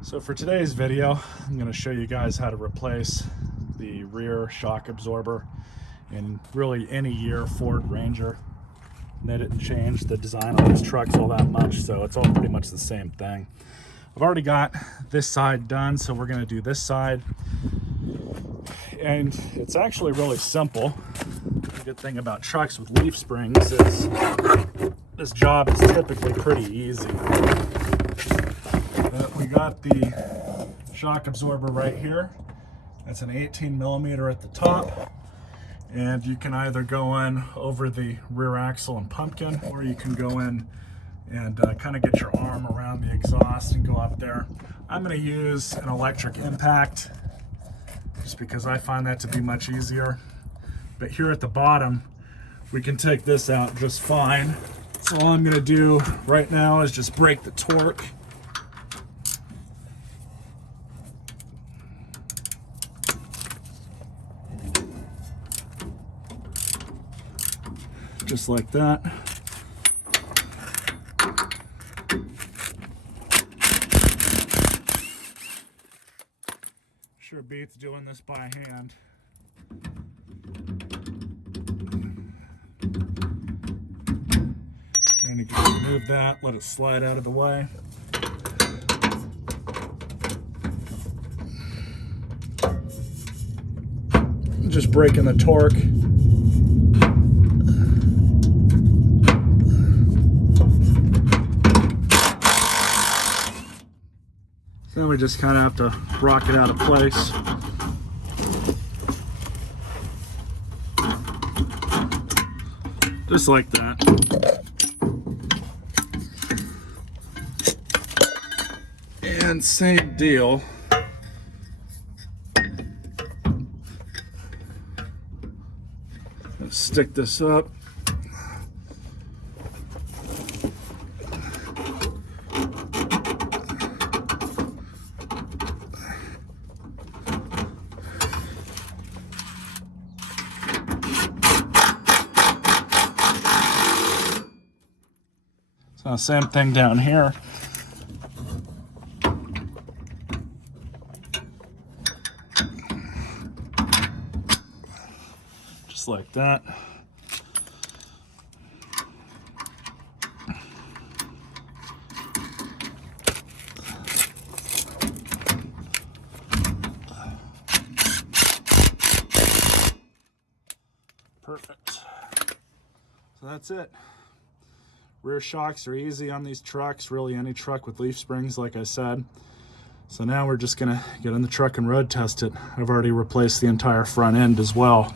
So for today's video, I'm going to show you guys how to replace the rear shock absorber in really any year Ford Ranger. They didn't change the design on these trucks all that much, so it's all pretty much the same thing. I've already got this side done, so we're going to do this side. And it's actually really simple. The good thing about trucks with leaf springs is this job is typically pretty easy. We got the shock absorber right here. That's an 18mm at the top. And you can either go in over the rear axle and pumpkin, or you can go in and kind of get your arm around the exhaust and go up there. I'm going to use an electric impact just because I find that to be much easier. But here at the bottom, we can take this out just fine. So all I'm going to do right now is just break the torque. Just like that. Sure beats doing this by hand. And you can remove that, let it slide out of the way. Just breaking the torque. Then we just kind of have to rock it out of place. Just like that. And same deal. Let's stick this up. So same thing down here. Just like that. Perfect. So that's it. Rear shocks are easy on these trucks, really any truck with leaf springs, like I said. So now we're just gonna get in the truck and road test it. I've already replaced the entire front end as well.